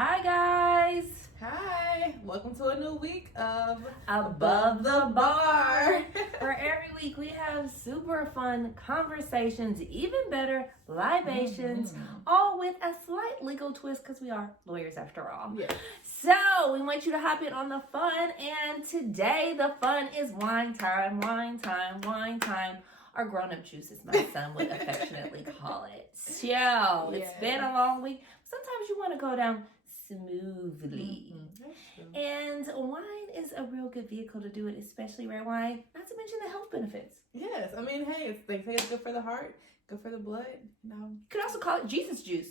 Hi guys! Hi! Welcome to a new week of Above the Bar! Where every week we have super fun conversations, even better libations, all with a slight legal twist because we are lawyers after all. Yes. So we want you to hop in on the fun, and today the fun is wine time, wine time, wine time. Or grown-up juice, as my son would affectionately call it. So, it's been a long week. Sometimes you want to go down smoothly. And wine is a real good vehicle to do it, especially red wine. Not to mention the health benefits. Yes, I mean, hey, they say it's good for the heart, good for the blood, you know. You could also call it Jesus juice.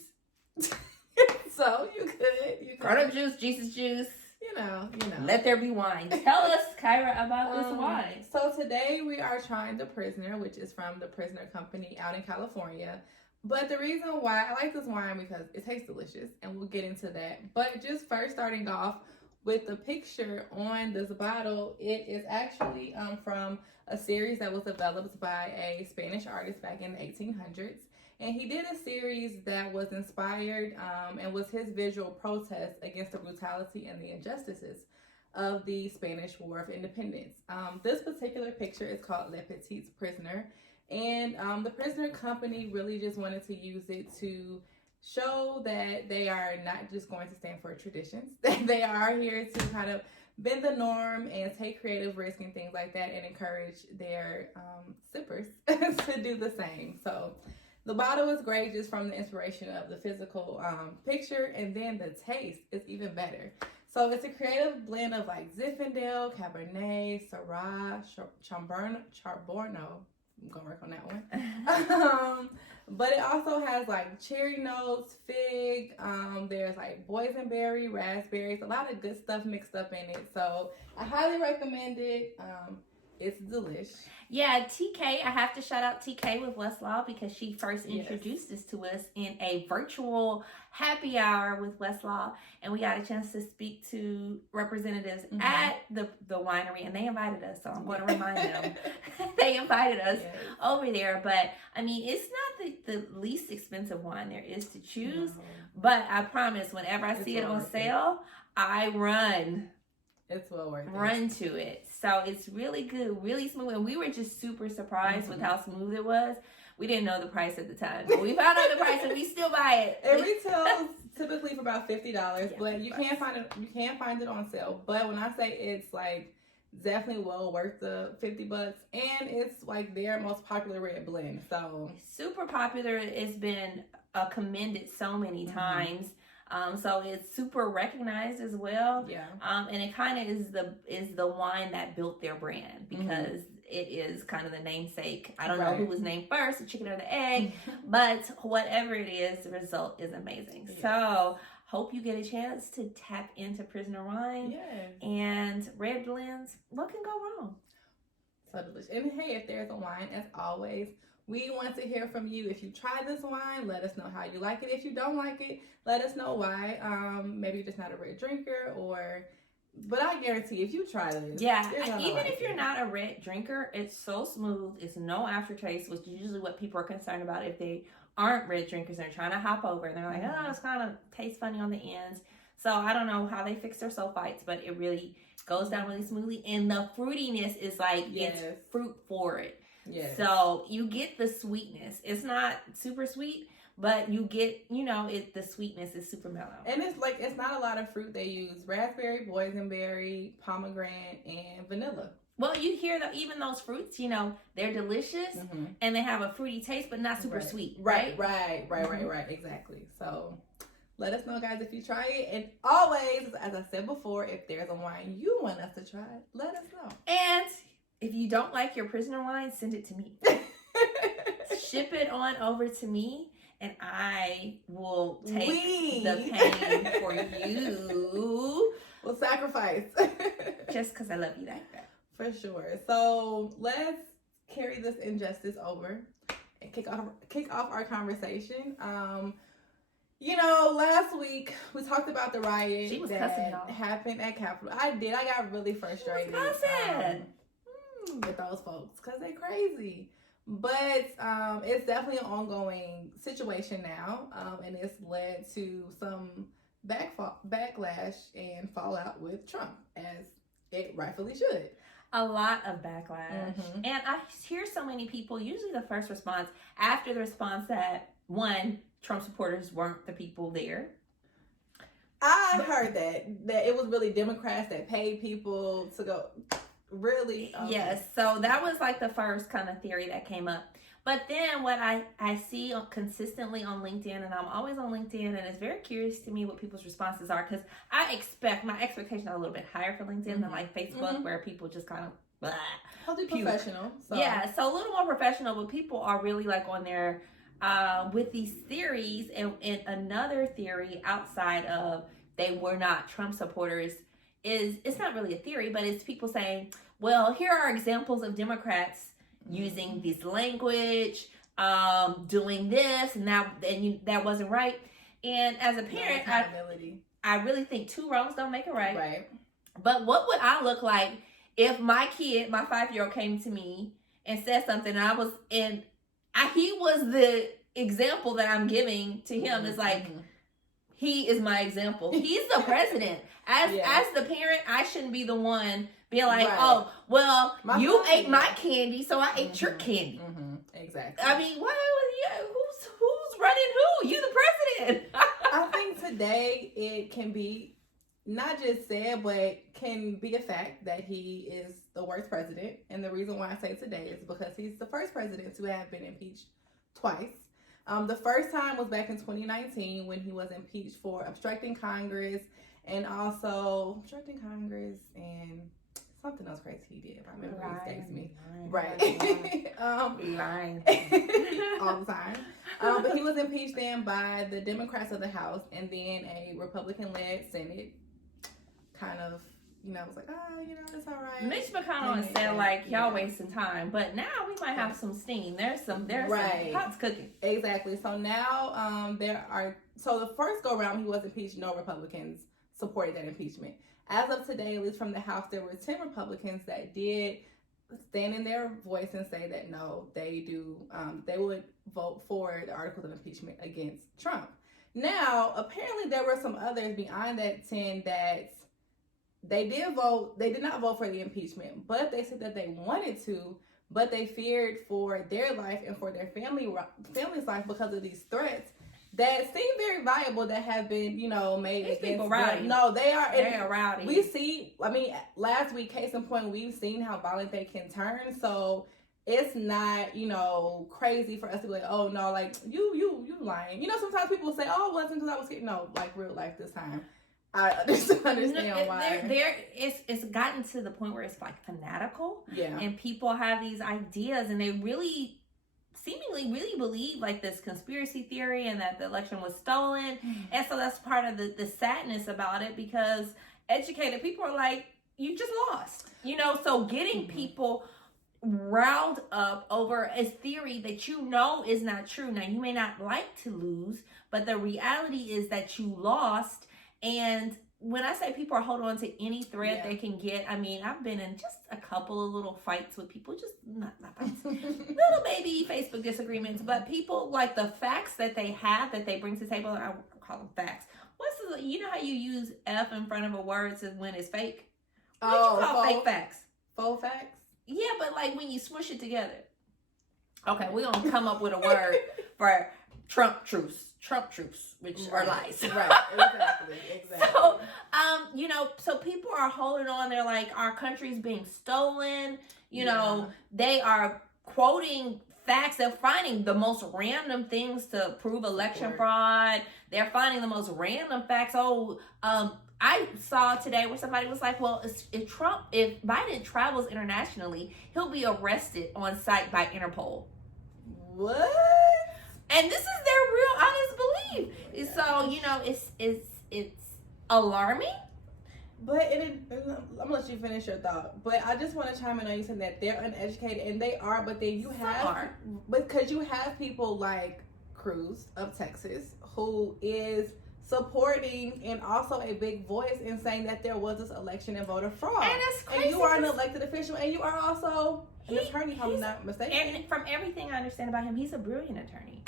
So, you could. Grown-up juice, Jesus juice. You know. Let there be wine. Tell us, Kyra, about this wine. So today we are trying The Prisoner, which is from the Prisoner Company out in California. But the reason why I like this wine because it tastes delicious, and we'll get into that. But just first starting off with the picture on this bottle, it is actually from a series that was developed by a Spanish artist back in the 1800s. And he did a series that was inspired and was his visual protest against the brutality and the injustices of the Spanish War of Independence. This particular picture is called Le Petit Prisoner. And the Prisoner Company really just wanted to use it to show that they are not just going to stand for traditions, that they are here to kind of bend the norm and take creative risk and things like that and encourage their sippers to do the same. So the bottle is great just from the inspiration of the physical picture, and then the taste is even better. So it's a creative blend of like Zinfandel, Cabernet, Syrah, Charbonneau. I'm gonna work on that one. But it also has like cherry notes, fig. There's like boysenberry, raspberries, a lot of good stuff mixed up in it. So I highly recommend it. It's delish. Yeah, TK, I have to shout out TK with Westlaw because she first introduced this to us in a virtual happy hour with Westlaw, and we got a chance to speak to representatives at the winery, and they invited us, so I'm going to remind them. They invited us over there, but I mean, it's not the least expensive wine there is to choose, but I promise whenever I see it on sale, I run. It's well worth it. Run to it. So it's really good, really smooth. And we were just super surprised with how smooth it was. We didn't know the price at the time. But we found out the price and we still buy it. It retails typically for about $50, but you can find it on sale. But when I say it's like definitely well worth the $50, and it's like their most popular red blend. So super popular. It's been commended so many times. So it's super recognized as well. Yeah. And it kind of is the wine that built their brand because it is kind of the namesake. I don't know who was named first, the chicken or the egg, but whatever it is, the result is amazing. Yes. So hope you get a chance to tap into Prisoner wine and red blends. What can go wrong? So delicious. And hey, if there's a wine, as always, we want to hear from you. If you try this wine, let us know how you like it. If you don't like it, let us know why. Maybe you're just not a red drinker, but I guarantee if you try this, even if you're not a red drinker, it's so smooth. It's no aftertaste, which is usually what people are concerned about if they aren't red drinkers. They're trying to hop over and they're like, oh, it's kind of tastes funny on the ends. So I don't know how they fix their sulfites, but it really goes down really smoothly. And the fruitiness is like it's fruit forward. Yes. So you get the sweetness. It's not super sweet, but you get, the sweetness is super mellow. And it's not a lot of fruit. They use raspberry, boysenberry, pomegranate, and vanilla. Well, you hear that even those fruits, they're delicious and they have a fruity taste, but not super sweet. Right, exactly. So let us know, guys, if you try it. And always, as I said before, if there's a wine you want us to try, let us know. And if you don't like your Prisoner wine, send it to me. Ship it on over to me, and I will take the pain for you. We'll sacrifice. Just because I love you like that. For sure. So let's carry this injustice over and kick off our conversation. Last week we talked about the riot that happened at Capitol. I did. I got really frustrated. With those folks because they're crazy. But it's definitely an ongoing situation now, and it's led to some backlash and fallout with Trump, as it rightfully should. A lot of backlash. Mm-hmm. And I hear so many people, usually the first response, after the response that, one, Trump supporters weren't the people there. I heard that it was really Democrats that paid people to go. Really? Okay. Yes. So that was like the first kind of theory that came up. But then what I see consistently on LinkedIn, and I'm always on LinkedIn, and it's very curious to me what people's responses are, because my expectations are a little bit higher for LinkedIn than like Facebook, where people just kind of blah. I'll do professional. So. Yeah, so a little more professional, but people are really like on there with these theories, and another theory outside of they were not Trump supporters is, it's not really a theory, but it's people saying, well, here are examples of Democrats using this language, doing this, and that wasn't right. And as a parent, I really think two wrongs don't make a right. Right. But what would I look like if my kid, my 5-year-old, came to me and said something, and he was the example that I'm giving to him? It's like, he is my example. He's the president. As the parent, I shouldn't be the one being like, oh, well, you ate my candy, so I ate your candy. Exactly. I mean, who's running who? You the president. I think today it can be not just said, but can be a fact that he is the worst president. And the reason why I say today is because he's the first president to have been impeached twice. The first time was back in 2019 when he was impeached for obstructing Congress and something else crazy he did. My memory escapes me. Right. Lying. All the time. But he was impeached then by the Democrats of the House, and then a Republican-led Senate kind of, was like, it's all right. Mitch McConnell said, like, y'all wasting time. But now we might have some steam. There's some pots cooking. Exactly. So now so the first go-round he was impeached, no Republicans supported that impeachment. As of today, at least from the House, there were 10 Republicans that did stand in their voice and say that no, they would vote for the articles of impeachment against Trump. Now, apparently there were some others behind that 10 that they did not vote for the impeachment, but they said that they wanted to, but they feared for their life and for their family's life because of these threats that seem very viable that have been, made against people rowdy. No, they are rowdy. We see, last week, case in point, we've seen how violent they can turn. So it's not, crazy for us to be like, oh no, like you lying. Sometimes people say, oh, it wasn't because I was kidding. No, like real life this time. I understand why. It's gotten to the point where it's like fanatical. Yeah. And people have these ideas and they really seemingly really believe like this conspiracy theory and that the election was stolen. And so that's part of the sadness about it, because educated people are like, you just lost. So getting people riled up over a theory that is not true. Now, you may not like to lose, but the reality is that you lost. And when I say people are holding on to any thread they can get, I've been in just a couple of little fights with people, just not fights, little baby Facebook disagreements, but people, like the facts that they have, that they bring to the table, I call them facts. How you use F in front of a word when it's fake? What do you call fake facts? Faux facts? Yeah, but like when you smush it together. Okay, we're going to come up with a word for Trump truths, which are lies. Right, exactly. So, so people are holding on. They're like, our country's being stolen. They are quoting facts. They're finding the most random things to prove election fraud. They're finding the most random facts. I saw today where somebody was like, well, if Biden travels internationally, he'll be arrested on site by Interpol. What? And this is their real honest belief. So, it's alarming. But I'm gonna let you finish your thought. But I just want to chime in on you saying that they're uneducated, and they are. But then because you have people like Cruz of Texas, who is supporting and also a big voice in saying that there was this election and voter fraud. And it's crazy. And you are an elected official, and you are also an attorney, if I'm not mistaken. And from everything I understand about him, he's a brilliant attorney.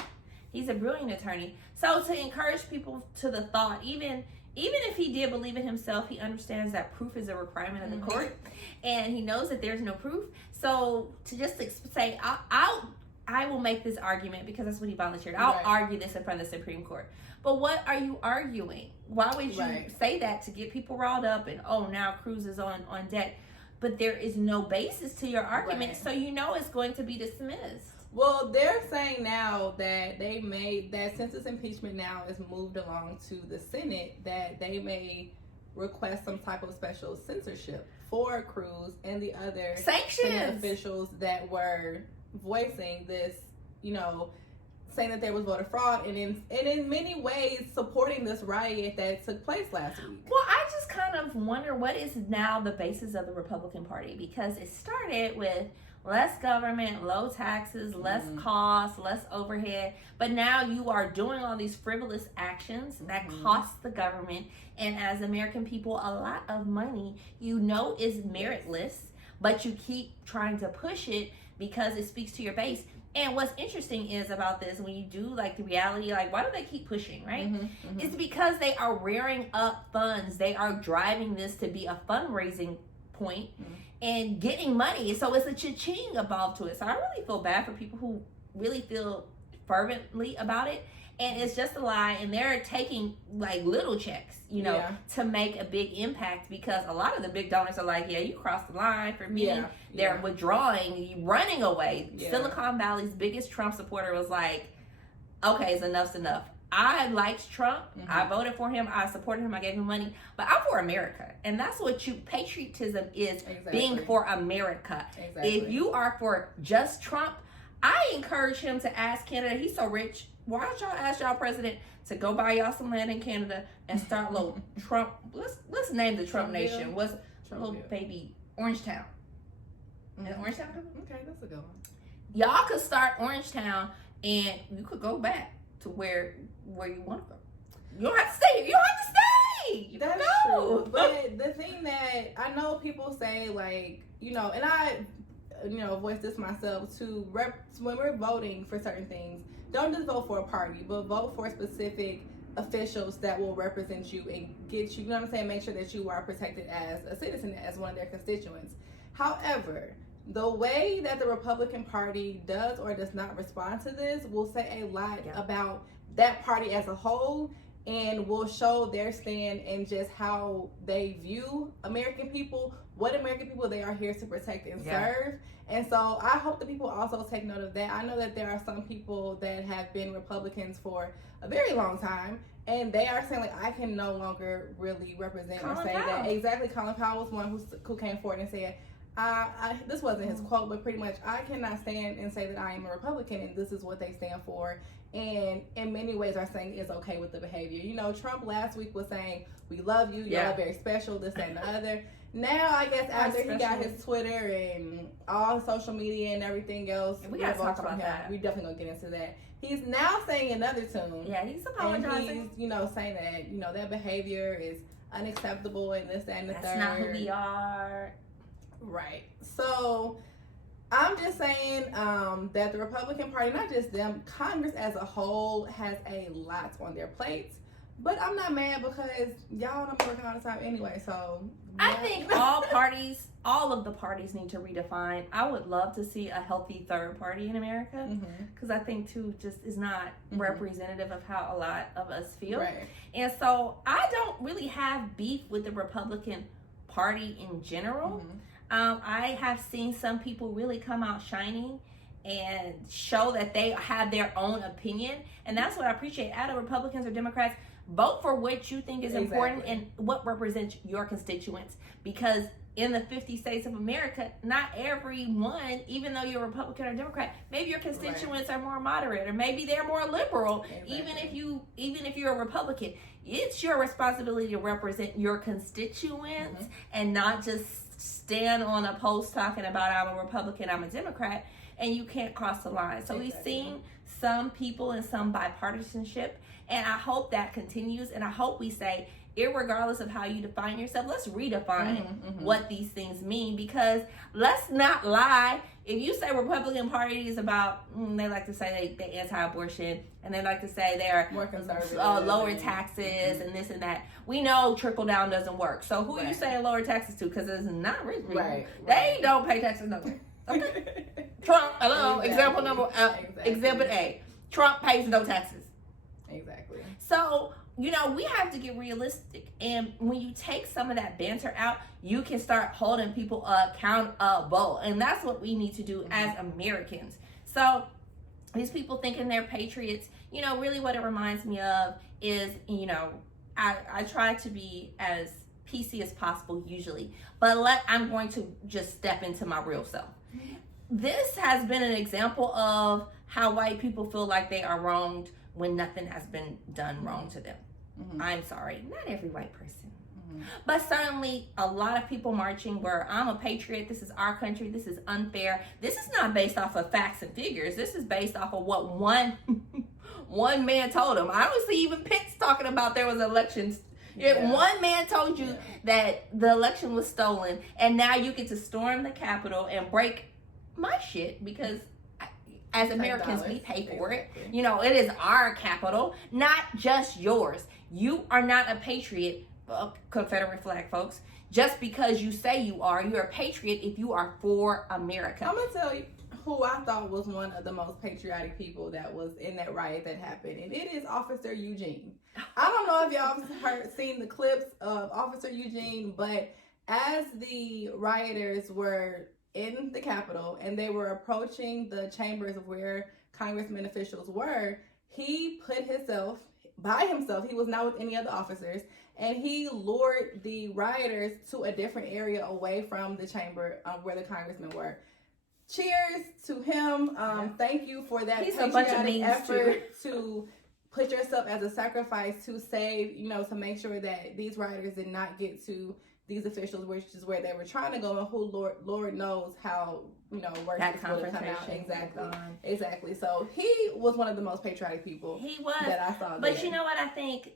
He's a brilliant attorney. So to encourage people to the thought, even if he did believe it himself, he understands that proof is a requirement of the court, and he knows that there's no proof. So to just say, I will make this argument because that's what he volunteered. I'll argue this in front of the Supreme Court. But what are you arguing? Why would you say that to get people riled up and, oh, now Cruz is on deck? But there is no basis to your argument, so you know it's going to be dismissed. Well, they're saying now that they made that since this impeachment now is moved along to the Senate, that they may request some type of special censorship for Cruz and the other Senate officials that were voicing this, saying that there was voter fraud and in many ways supporting this riot that took place last week. Well, I just kind of wonder what is now the basis of the Republican Party, because it started with less government, low taxes, less costs, less overhead, but now you are doing all these frivolous actions that cost the government and as American people a lot of money, is meritless, but you keep trying to push it because it speaks to your base. And what's interesting is about this, when you do like the reality, like why do they keep pushing, right? It's because they are rearing up funds. They are driving this to be a fundraising point and getting money. So it's a cha-ching involved to it. So I really feel bad for people who really feel fervently about it. And it's just a lie, and they're taking like little checks, to make a big impact, because a lot of the big donors are like, yeah, you crossed the line for me. They're withdrawing, running away. Silicon Valley's biggest Trump supporter was like, okay, enough's enough. I liked Trump. I voted for him. I supported him. I gave him money. But I'm for America. And that's what patriotism is, being for America. If you are for just Trump, I encourage him to ask Canada, he's so rich, why don't y'all ask y'all president to go buy y'all some land in Canada and start little Trump, let's name the Trump nation. What's little baby Orangetown? Is Orangetown coming? Okay, that's a good one. Y'all could start Orangetown and you could go back to where you want to go. You don't have to stay. You don't have to stay. That's true. But the thing that I know people say, like, and I voice this myself too, when we're voting for certain things, don't just vote for a party, but vote for specific officials that will represent you and get you, make sure that you are protected as a citizen, as one of their constituents. However, the way that the Republican Party does or does not respond to this will say a lot about that party as a whole, and will show their stand and just how they view American people, what American people they are here to protect and serve. And so I hope that people also take note of that. I know that there are some people that have been Republicans for a very long time, and they are saying, like, I can no longer really represent or say that. Exactly. Colin Powell was one who came forward and said, this wasn't his quote, but pretty much, I cannot stand and say that I am a Republican and this is what they stand for. And in many ways are saying it's okay with the behavior. Trump last week was saying, we love you, y'all are very special, this, that, and the other. Now, I guess after he got his Twitter and all social media and everything else, we gotta talk about that. We definitely gonna get into that. He's now saying another tune. Yeah, he's apologizing. And he's, saying that, that behavior is unacceptable and this, that, and the third. That's not who we are. Right. So I'm just saying that the Republican Party, not just them, Congress as a whole has a lot on their plates. But I'm not mad because y'all don't be working all the time anyway. So I think all of the parties need to redefine. I would love to see a healthy third party in America, because I think too just is not representative of how a lot of us feel. Right. And so I don't really have beef with the Republican Party in general. I have seen some people really come out shining and show that they have their own opinion, and that's what I appreciate out of Republicans or Democrats. Vote for what you think is important and what represents your constituents, because in the 50 states of America, not everyone, even though you're a Republican or Democrat, maybe your constituents are more moderate, or maybe they're more liberal. Even if you're a Republican, it's your responsibility to represent your constituents and not just stand on a post talking about I'm a Republican, I'm a Democrat, and you can't cross the line. So we've seen some people and some bipartisanship, And I hope that continues. And I hope we say, irregardless of how you define yourself, let's redefine what these things mean, because let's not lie. If you say Republican Party is about, they like to say they anti-abortion, and they like to say they're more conservative, lower taxes and this and that. We know trickle down doesn't work. So who are you saying lower taxes to? Because it's not rich people. They don't pay taxes nowhere. Okay. Trump, hello, example number, exhibit A. Trump pays no taxes. Exactly. So, we have to get realistic. And when you take some of that banter out, you can start holding people accountable. And that's what we need to do as Americans. So these people thinking they're patriots, really what it reminds me of is, I try to be as PC as possible usually, but I'm going to just step into my real self. This has been an example of how white people feel like they are wronged when nothing has been done wrong to them. I'm sorry, not every white person, but certainly a lot of people marching where I'm a patriot, this is our country, this is unfair. This is not based off of facts and figures. This is based off of what one man told them. I don't see even Pence talking about there was elections. One man told you that the election was stolen, and now you get to storm the Capitol and break my shit because as Americans, we pay for it. It is our capital, not just yours. You are not a patriot, Confederate flag folks, just because you say you are. You're a patriot if you are for America. I'm going to tell you who I thought was one of the most patriotic people that was in that riot that happened, and it is Officer Eugene. I don't know if y'all have seen the clips of Officer Eugene, but as the rioters were in the Capitol and they were approaching the chambers of where congressman officials were, he put himself by himself. He was not with any other officers, and he lured the rioters to a different area away from the chamber where the congressmen were. Cheers to him. Thank you for that patriotic effort to put yourself as a sacrifice to save, to make sure that these rioters did not get to these officials, which is where they were trying to go, and who Lord knows how, worse this would have come out. Exactly. So he was one of the most patriotic people that I saw. But you know what I think,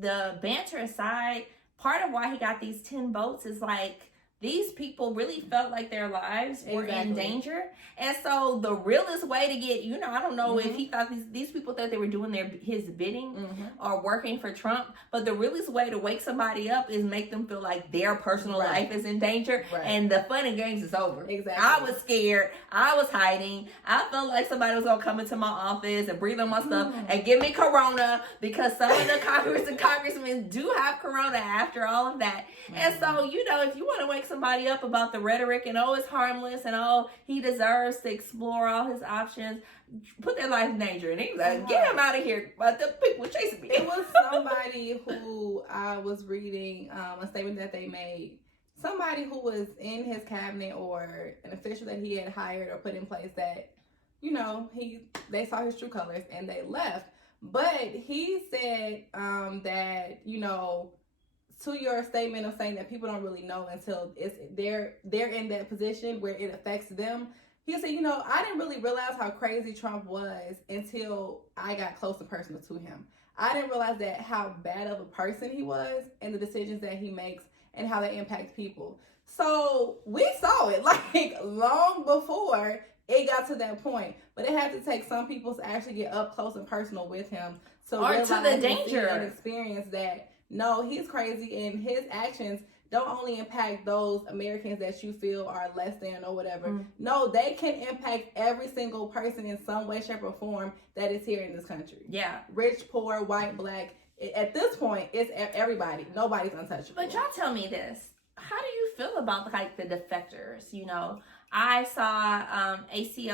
the banter aside, part of why he got these 10 votes is like, these people really felt like their lives were in danger. And so the realest way to get, I don't know if he thought these people thought they were doing his bidding or working for Trump, but the realest way to wake somebody up is make them feel like their personal life is in danger. And the fun and games is over. Exactly. I was scared. I was hiding. I felt like somebody was going to come into my office and breathe on my stuff and give me corona, because some of the Congress and congressmen do have corona after all of that. And so, if you want to wake somebody up about the rhetoric and it's harmless and he deserves to explore all his options, put their life in danger. And he was like, get him out of here. But the people chasing me. It was somebody who I was reading a statement that they made. Somebody who was in his cabinet or an official that he had hired or put in place that, they saw his true colors and they left. But he said that, to your statement of saying that people don't really know until they're in that position where it affects them. He said, I didn't really realize how crazy Trump was until I got close and personal to him. I didn't realize that how bad of a person he was and the decisions that he makes and how they impact people. So we saw it like long before it got to that point, but it had to take some people to actually get up close and personal with him to realize to the danger and experience that. No, he's crazy, and his actions don't only impact those Americans that you feel are less than or whatever. No, they can impact every single person in some way, shape, or form that is here in this country. Yeah. Rich, poor, white, black. At this point, it's everybody. Nobody's untouchable. But y'all tell me this. How do you feel about the defectors? I saw AOC.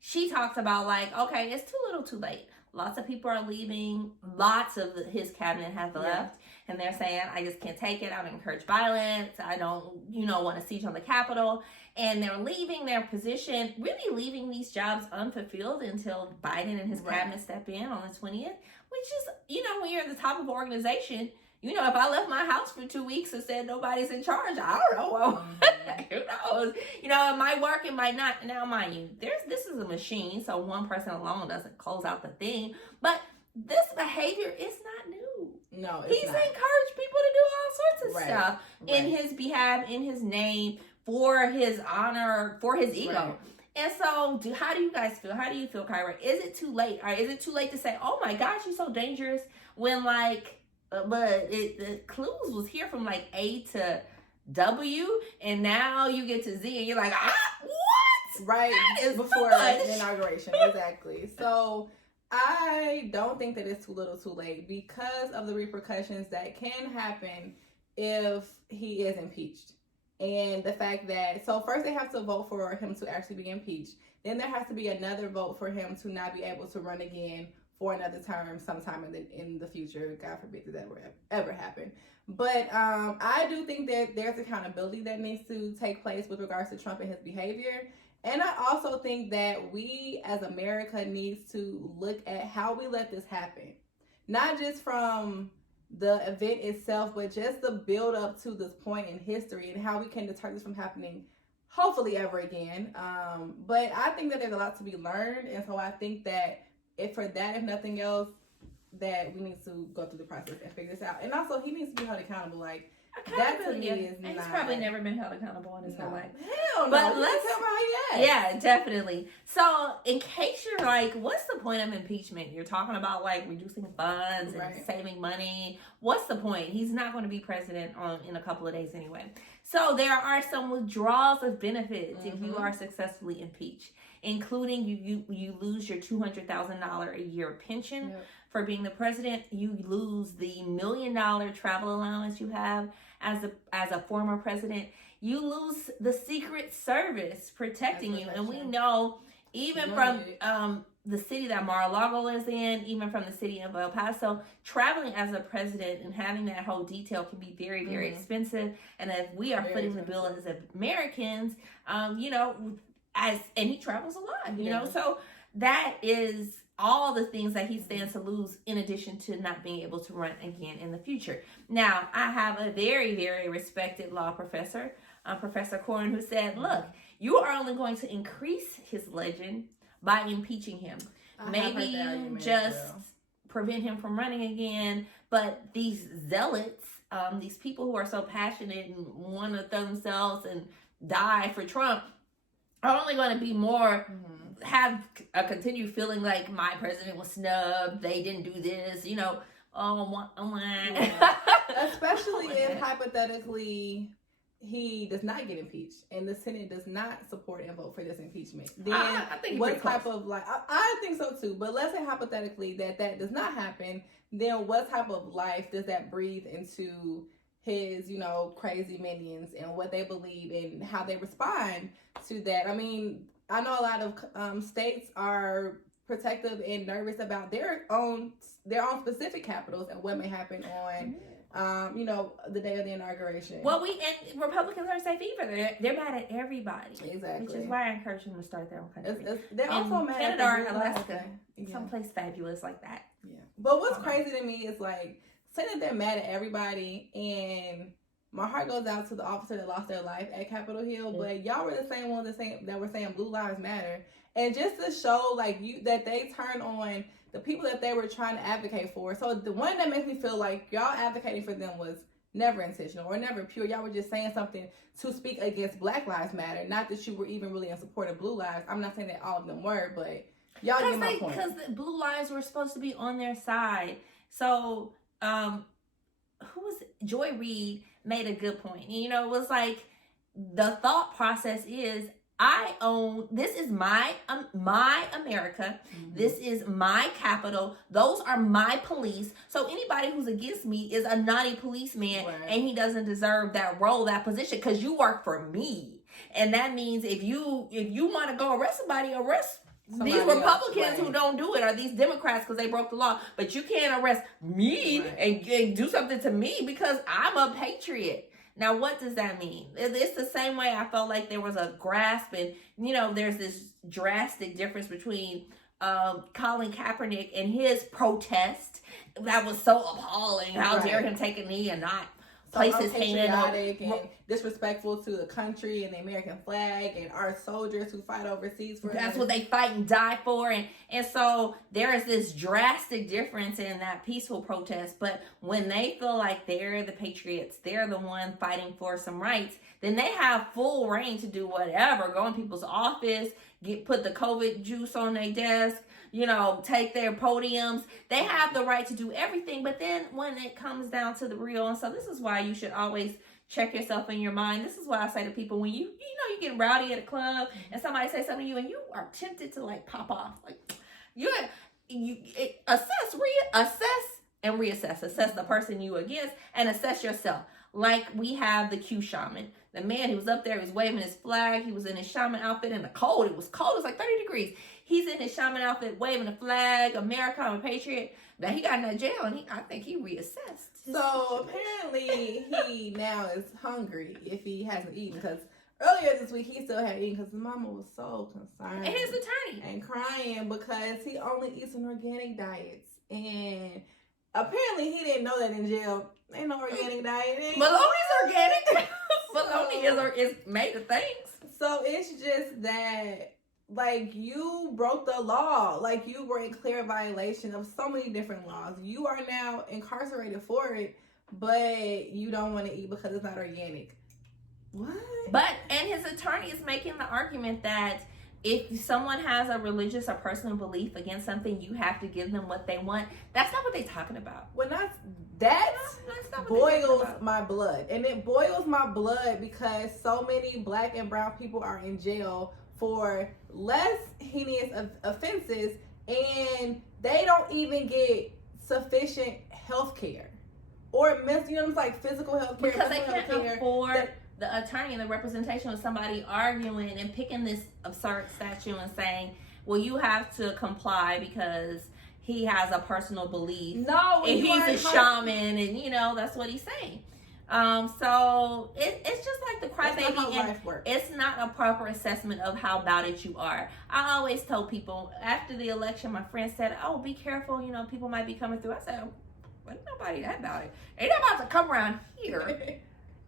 She talks about okay, it's too little too late. Lots of people are leaving. Lots of his cabinet has left. And they're saying, I just can't take it. I don't encourage violence. I don't, want to siege on the Capitol. And they're leaving their position, really leaving these jobs unfulfilled until Biden and his cabinet step in on the 20th. Which is, when you're at the top of an organization, You know, if I left my house for 2 weeks and said nobody's in charge, I don't know. Well, who knows? You know, it might work, it might not. Now, mind you, this is a machine, so one person alone doesn't close out the thing. But this behavior is not new. No, he's encouraged people to do all sorts of stuff in his behalf, in his name, for his honor, for his ego. Right. And so, how do you guys feel? How do you feel, Kyra? Is it too late? Or is it too late to say, "Oh my gosh, you're so dangerous"? When but the clues was here from like A to W, and now you get to Z, and you're like, what? Right before the inauguration, exactly. So I don't think that it's too little, too late because of the repercussions that can happen if he is impeached. And the fact that, so first they have to vote for him to actually be impeached. Then there has to be another vote for him to not be able to run again for another term sometime in the future. God forbid that ever happen. But I do think that there's accountability that needs to take place with regards to Trump and his behavior. And I also think that we as America needs to look at how we let this happen. Not just from the event itself, but just the build up to this point in history and how we can deter this from happening, hopefully ever again. But I think that there's a lot to be learned. And so I think that if nothing else, that we need to go through the process and figure this out. And also, he needs to be held accountable. Like, that to me is not. He's probably never been held accountable in his whole life. Hell no. But let's tell me how he yeah, definitely. So, in case you're like, what's the point of impeachment? You're talking about like reducing funds and saving money. What's the point? He's not going to be president in a couple of days anyway. So, there are some withdrawals of benefits if you are successfully impeached, including you lose your $200,000 a year pension. Yep. For being the president. You lose the $1 million travel allowance you have as a former president. You lose the Secret Service protecting you. And we know, even from the city that Mar-a-Lago lives in, even from the city of El Paso, traveling as a president and having that whole detail can be very, very expensive. And if we are footing the bill as Americans, you know, and he travels a lot, you know, so that is all the things that he stands to lose, in addition to not being able to run again in the future. Now, I have a very, very respected law professor, Professor Corn, who said, look, you are only going to increase his legend by impeaching him. Maybe you just prevent him from running again, but these zealots, these people who are so passionate and want to throw themselves and die for Trump, are only going to be more... have a continued feeling like my president was snubbed, they didn't do this, you know. Especially if hypothetically he does not get impeached and the Senate does not support and vote for this impeachment. Then I think what type of I think so too, but let's say hypothetically that does not happen, then what type of life does that breathe into his, you know, crazy minions and what they believe and how they respond to that? I mean, I know a lot of states are protective and nervous about their own specific capitals and what may happen on, you know, the day of the inauguration. Well, and Republicans are safe either. They're mad at everybody. Exactly. Which is why I encourage them to start their own country. They're also mad at Canada or Alaska, someplace fabulous like that. Yeah. But what's crazy to me is like saying that they're mad at everybody, and my heart goes out to the officer that lost their life at Capitol Hill, but y'all were the same ones that were saying Blue Lives Matter. And just to show like that they turn on the people that they were trying to advocate for. So the one that makes me feel like y'all advocating for them was never intentional or never pure. Y'all were just saying something to speak against Black Lives Matter. Not that you were even really in support of Blue Lives. I'm not saying that all of them were, but y'all get my point. Because the Blue Lives were supposed to be on their side. So, who was it? Joy Reid made a good point. You know, it was like the thought process is, this is my America. This is my capital. Those are my police. So anybody who's against me is a naughty policeman, and he doesn't deserve that role, that position, because you work for me. And that means if you want to go arrest somebody, arrest these Republicans who don't do it, or these Democrats because they broke the law. But you can't arrest me and do something to me because I'm a patriot. Now, what does that mean? It's the same way I felt like there was a grasp, and, you know, there's this drastic difference between Colin Kaepernick and his protest that was so appalling. How dare him take a knee and not place his hand on and disrespectful to the country and the American flag and our soldiers who fight overseas for that's what they fight and die for. And so there is this drastic difference in that peaceful protest. But when they feel like they're the patriots, they're the one fighting for some rights, then they have full reign to do whatever. Go in people's office, put the COVID juice on their desk, take their podiums. They have the right to do everything. But then when it comes down to the real, and so this is why you should always check yourself in your mind. This is why I say to people, when you get rowdy at a club and somebody says something to you and you are tempted to like pop off, like assess and reassess. Assess the person you against and assess yourself. Like we have the Q shaman. The man, he was up there, he was waving his flag. He was in his shaman outfit in the cold. It was cold. It was like 30 degrees. He's in his shaman outfit waving the flag. America, I'm a patriot. But he got in that jail and I think he reassessed. So apparently he now is hungry if he hasn't eaten, because earlier this week he still had eaten because his mama was so concerned. And his attorney. And crying because he only eats an organic diet. And apparently he didn't know that in jail ain't no organic diet. Bologna's organic. Bologna is made of things. So it's just that, like, you broke the law. Like, you were in clear violation of so many different laws. You are now incarcerated for it, but you don't want to eat because it's not organic. What? And his attorney is making the argument that if someone has a religious or personal belief against something, you have to give them what they want. That's not what they're talking about. Well, that boils my blood. And it boils my blood because so many Black and brown people are in jail for less heinous offenses, and they don't even get sufficient health care or like physical health care. Because they can't afford the attorney and the representation of somebody arguing and picking this absurd statute and saying, well, you have to comply because he has a personal belief. No, and he's a shaman, and that's what he's saying. So it's just like the crybaby. It's not a proper assessment of how about it you are. I always tell people after the election, my friend said, "Oh, be careful. People might be coming through." I said, "Well, ain't nobody that about it. Ain't nobody about to come around here."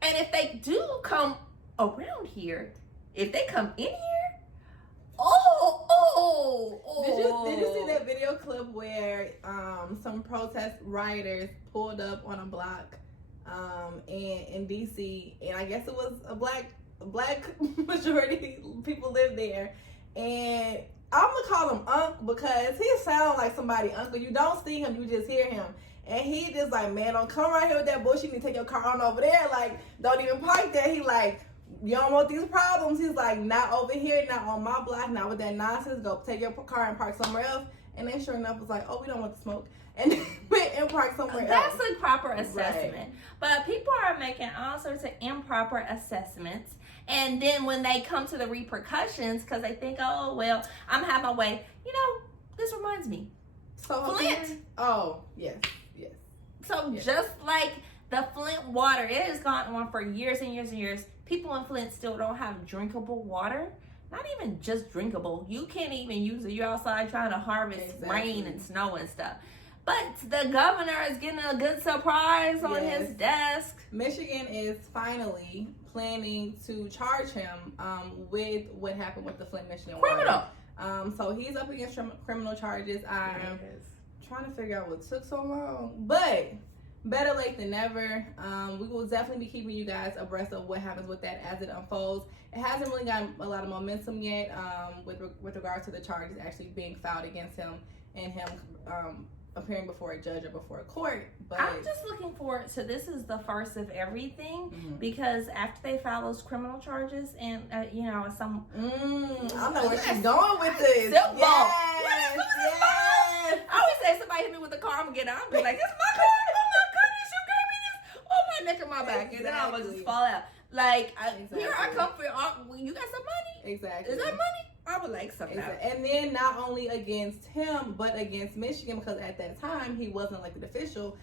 And if they do come around here, if they come in here, Did you see that video clip where some protest rioters pulled up on a block in DC, and I guess it was a black majority people live there, and I'm gonna call him Unc because he sounds like somebody uncle. You don't see him, you just hear him. And he just like, man, don't come right here with that bullshit. You need to take your car on over there. Like, don't even park there. He like, you don't want these problems. He's like, not over here, not on my block, not with that nonsense. Go take your car and park somewhere else. And they sure enough was like, oh, we don't want to smoke. And they went and parked somewhere else. That's a proper assessment. Right. But people are making all sorts of improper assessments. And then when they come to the repercussions, because they think, oh, well, I'm having my way. This reminds me. So Flint. Oh, yes. So just like the Flint water, it has gone on for years and years and years. People in Flint still don't have drinkable water. Not even just drinkable. You can't even use it. You're outside trying to harvest rain and snow and stuff. But the governor is getting a good surprise on his desk. Michigan is finally planning to charge him with what happened with the Flint, Michigan criminal. Water. So he's up against criminal charges. I'm trying to figure out what took so long, but better late than never. We will definitely be keeping you guys abreast of what happens with that as it unfolds. It hasn't really gotten a lot of momentum yet with regard to the charges actually being filed against him and him appearing before a judge or before a court. But I'm just looking forward to this is the first of everything because after they file those criminal charges and I know where she's going with this. I always say somebody hit me with a car, I'm gonna get out. I'm be like, this is my car. Oh my goodness, you gave me this. Oh, my neck and my back, and then I would just fall out. Like here I come for you got some money. Exactly. Is that money? I would like something. And then not only against him, but against Michigan, because at that time he wasn't an elected official.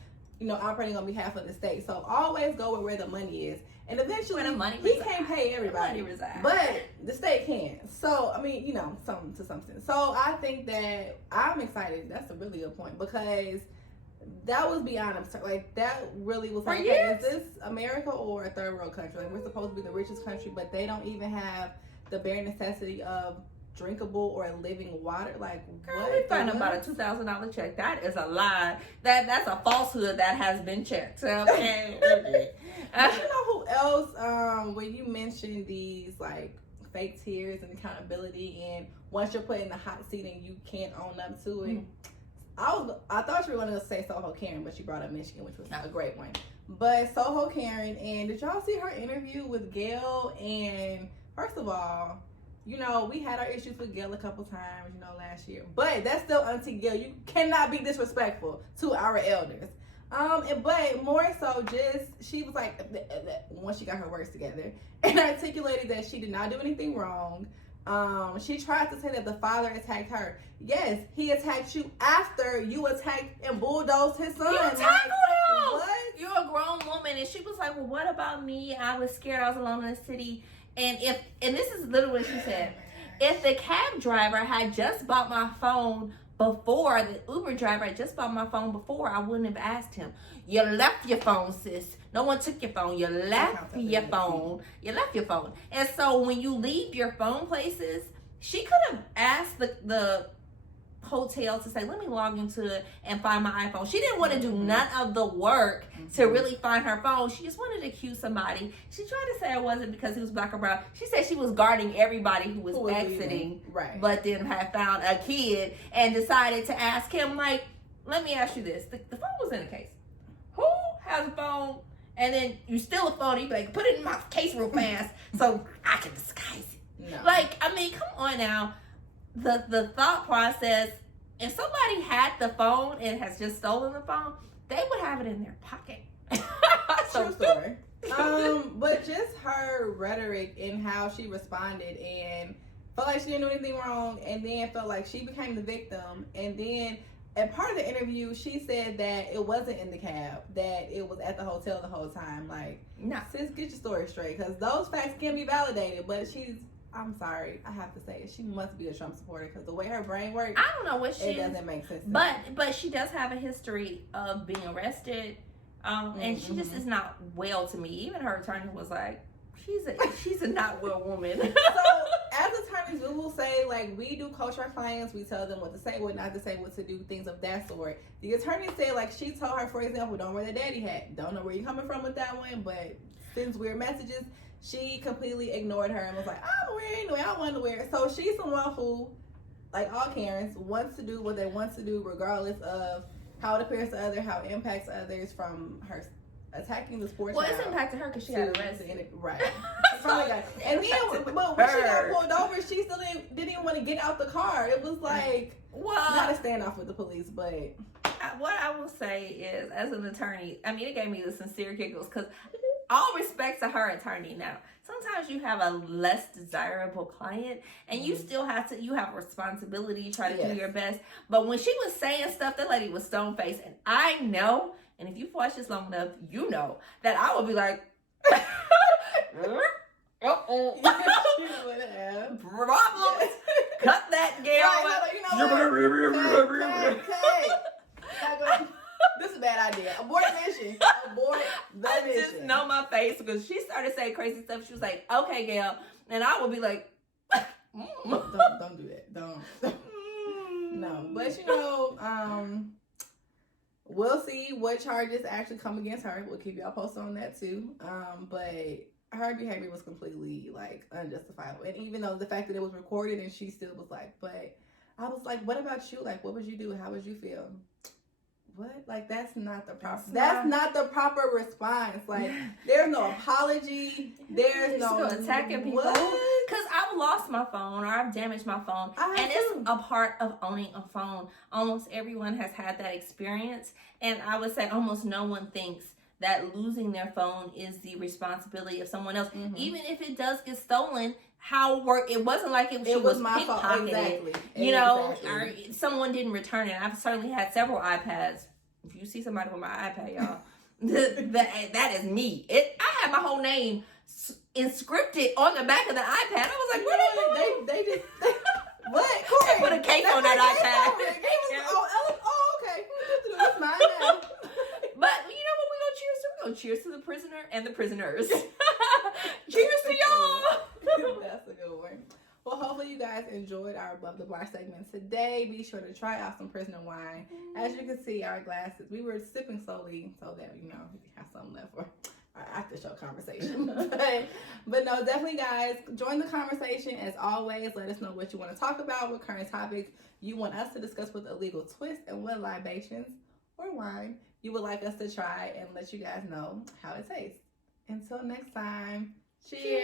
operating on behalf of the state. So always go where the money is. And eventually, Where the money he resides. can't pay everybody, but the state can. So, I mean, something to something. So I think that I'm excited. That's a really good point, because that was beyond absurd. Like, that really was like, okay, is this America or a third world country? Like, we're supposed to be the richest country, but they don't even have the bare necessity of drinkable or living water. Like, girl, we find about a $2,000 check. That is a lie. That's a falsehood that has been checked. Okay. But you know who else? When you mentioned these like fake tears and accountability, and once you're put in the hot seat and you can't own up to it. I thought you were going to say Soho Karen, but you brought up Michigan, which was a great one. But Soho Karen, and did y'all see her interview with Gail? And first of all, we had our issues with Gail a couple times, last year. But that's still Auntie Gail. You cannot be disrespectful to our elders. But more so, she was like, once she got her words together, and articulated that she did not do anything wrong. She tried to say that the father attacked her. Yes, he attacked you after you attacked and bulldozed his son. You tackled him. What? You're a grown woman. And she was like, well, what about me? I was scared. I was alone in the city. And this is literally what she said. If the cab driver had just bought my phone before, the Uber driver had just bought my phone before, I wouldn't have asked him. You left your phone, sis. No one took your phone. You left your phone. You left your phone. And so when you leave your phone places, she could have asked the hotel to say, let me log into it and find my iPhone. She didn't want to do none of the work to really find her phone. She just wanted to accuse somebody. She tried to say it wasn't because he was black or brown. She said she was guarding everybody who was exiting, right? But then had found a kid and decided to ask him, like, let me ask you this. The phone was in the case. Who has a phone? And then you steal a phone, you be like, put it in my case real fast so I can disguise it. No. Like, I mean, come on now. The thought process, if somebody had the phone and has just stolen the phone, they would have it in their pocket. True story. But just her rhetoric and how she responded, and felt like she didn't do anything wrong, and then felt like she became the victim. And then at part of the interview, she said that it wasn't in the cab, that it was at the hotel the whole time. Like, no, sis, get your story straight, because those facts can be validated. But I'm sorry, I have to say it. She must be a Trump supporter, because the way her brain works, I don't know what she it doesn't make sense. But she does have a history of being arrested, and she just is not well to me. Even her attorney was like, she's a not well woman. So as attorneys, we will say, like, we do coach our clients. We tell them what to say, what not to say, what to do, things of that sort. The attorney said, like, she told her, for example, don't wear the daddy hat. Don't know where you're coming from with that one, but sends weird messages. She completely ignored her and was like, I don't wear it anyway. I want to wear it. So she's someone who, like all Karens, wants to do what they want to do regardless of how it appears to others, how it impacts others, from her attacking the sports. Well, it's impacted her because she got arrested. Right. And then, but when she got pulled over, she still didn't even want to get out the car. It was like, not a standoff with the police, but what I will say is, as an attorney, I mean, it gave me the sincere giggles, because all respect to her attorney. Now, sometimes you have a less desirable client, and you still have a responsibility to try to do your best. But when she was saying stuff, that lady was stone faced, and I know, and if you've watched this long enough, you know that I would be like, problems. Cut that girl. This is a bad idea. Abort mission. Abort the mission. I just know my face, because she started saying crazy stuff. She was like, okay, Gail. And I would be like, don't do that. Don't. No. But, we'll see what charges actually come against her. We'll keep y'all posted on that too. But her behavior was completely, like, unjustifiable. And even though the fact that it was recorded, and she still was like, but I was like, what about you? Like, what would you do? How would you feel? What? Like, that's not the proper response. Like, there's no apology. There's no attacking people. Because I've lost my phone, or I've damaged my phone. And it's a part of owning a phone. Almost everyone has had that experience. And I would say almost no one thinks that losing their phone is the responsibility of someone else. Mm-hmm. Even if it does get stolen, it wasn't like she was pickpocketed. Exactly. Or someone didn't return it. I've certainly had several iPads If you see somebody with my iPad, y'all, that is me. I have my whole name inscripted on the back of the iPad. I was like, what they just what? They put a case on that iPad. Okay. That's mine now. But you know what we're gonna cheers to? We're gonna cheers to the prisoner and the prisoners. Cheers to y'all. That's a good one. Well, hopefully you guys enjoyed our Above the Bar segment today. Be sure to try out some prisoner wine. As you can see, our glasses, we were sipping slowly so that, you know, we have something left for our after show conversation. but no, definitely guys, join the conversation. As always, let us know what you want to talk about, what current topics you want us to discuss with a legal twist, and what libations or wine you would like us to try, and let you guys know how it tastes. Until next time, cheers.